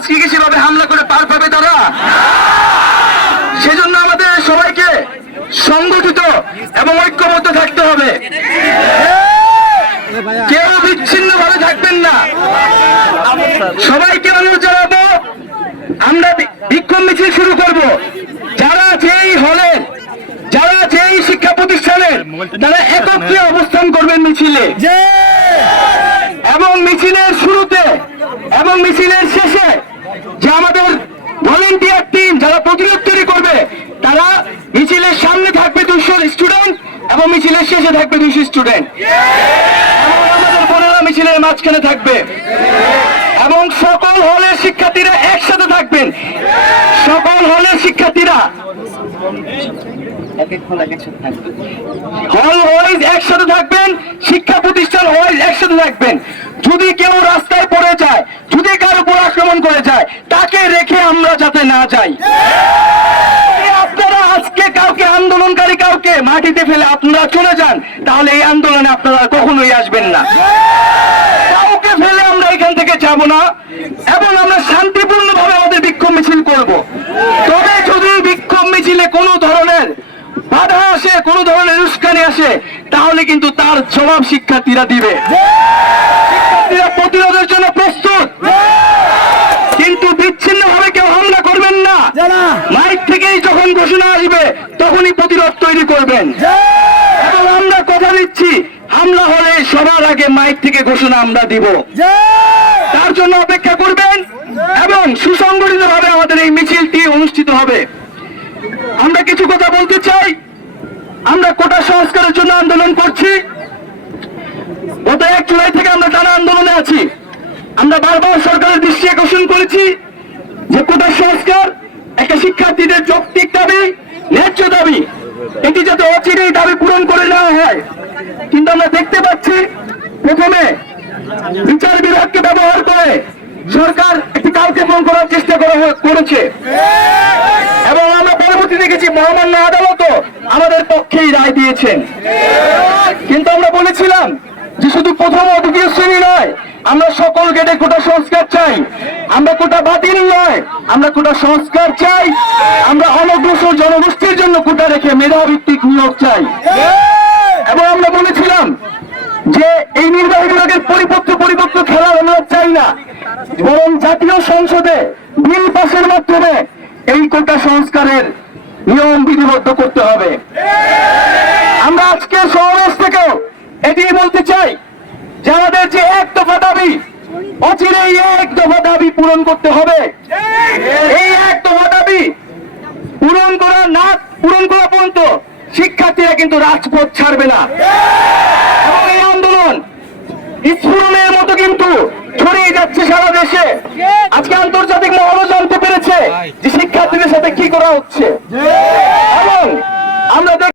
আজকে কি সেভাবে হামলা করে পার পাবে তারা? সেজন্য আমাদের সবাইকে সংগঠিত এবং ঐক্যবদ্ধ থাকতে হবে। কেউ বিচ্ছিন্ন ভাবে থাকবেন না। সবাইকে অনুরোধ জানাবো, আমরা বিক্ষোভ মিছিল শুরু করব। যারা যেই হলে, যারা যেই শিক্ষা প্রতিষ্ঠানের, তারা একত্রে অবস্থান করবেন মিছিলে, এবং মিছিলের শুরুতে এবং মিছিলের শেষে যে আমাদের ভলেন্টিয়ার টিম যারা প্রতিরোধ তৈরি করবে, তারা মিছিলের সামনে থাকবে 200 স্টুডেন্ট এবং মিছিলের শেষে থাকবে 200 স্টুডেন্ট, এবং আমাদের বোনেরা মিছিলের মাঝখানে থাকবে, এবং সকল হলের শিক্ষার্থীরা একসাথে থাকবেন। সকল হলের শিক্ষার্থীরা হল ওয়াইজ একসাথে থাকবেন, শিক্ষা প্রতিষ্ঠান ওয়াইজ একসাথে থাকবেন। যদি কেউ রাস্তায় পড়ে যায়, যদি কার উপর আক্রমণ করে যায়, তাকে রেখে আমরা যাতে না যাই। আপনারা আজকে কাউকে আন্দোলনকারী কাউকে মাটিতে ফেলে আপনারা চলে যান, তাহলে এই আন্দোলনে আপনারা কখনোই আসবেন না। কাউকে ফেলে আমরা এখান থেকে যাব না, এবং আমরা শান্তিপূর্ণভাবে আমাদের বিক্ষোভ মিছিল করব। তবে যদি বিক্ষোভ মিছিলে কোনো ধরনের বাধা আসে, কোনো ধরনের উস্কানি আসে, তাহলে কিন্তু তার জবাব শিক্ষার্থীরা দিবে। শিক্ষার্থীরা প্রতিরোধের জন্য প্রস্তুত, কিন্তু বিচ্ছিন্ন ভাবে কেউ হামলা করবেন না। মাইক থেকেই যখন ঘোষণা আসবে তখনই প্রতিরোধ তৈরি করবেন, এবং আমরা কথা দিচ্ছি, হামলা হলে সবার আগে মাইক থেকে ঘোষণা আমরা দিব। তার জন্য অপেক্ষা করবেন, এবং সুসংগঠিত ভাবে আমাদের এই মিছিলটি অনুষ্ঠিত হবে। আমরা কিছু কথা বলতে চাই। আমরা কোটা সংস্কারের জন্য আন্দোলন করছি। গত 1 জুলাই থেকে আমরা টানা আন্দোলনে আছি। আমরা বারবার সরকারের দৃষ্টি আকর্ষণ করেছি যে কোটা সংস্কার একটা শিক্ষার্থীদের যৌক্তিক দাবি, ন্যায্য দাবি, এটি যাতে অচিরেই দাবি পূরণ করে নেওয়া হয়। কিন্তু আমরা দেখতে পাচ্ছি, প্রথমে বিচার বিভাগকে ব্যবহার করে সরকার একটি কালক্ষেপণ করার চেষ্টা করেছে, এবং আমরা পরবর্তী দেখেছি মহামান্য আদালতও আমাদের পক্ষেই রায় দিয়েছেন। কিন্তু আমরা বলেছিলাম যে শুধু প্রথম ও দ্বিতীয় শ্রেণী নয়, আমরা সকল গেটে কোটা সংস্কার চাই। আমরা কোটা বাতিল নয়, আমরা কোটা সংস্কার চাই। আমরা অনগ্রসর জনগোষ্ঠীর জন্য কোটা রেখে মেধাভিত্তিক নিয়োগ চাই। এবং আমরা বলেছিলাম যে এই নির্বাহী বিভাগের পরিপক্ক খেলার আমরা চাই না, বরং জাতীয় সংসদে বিল পাসের মাধ্যমে এই কোটা সংস্কারের নিয়ম বিধিবদ্ধ করতে হবে। আমরা আজকে সমাবেশ থেকেও এটি বলতে চাই যে আমাদের যে 1 দফা দাবি, অচিরেই 1 দফা দাবি পূরণ করতে হবে। এই 1 দফা দাবি পূরণ করা পর্যন্ত শিক্ষার্থীরা কিন্তু রাজপথ ছাড়বে না, এবং এই আন্দোলন স্ফুরণের মতো কিন্তু ছড়িয়ে যাচ্ছে সারা দেশে। আজকে আন্তর্জাতিক মহলও জানতে পেরেছে যে শিক্ষার্থীদের সাথে কি করা হচ্ছে।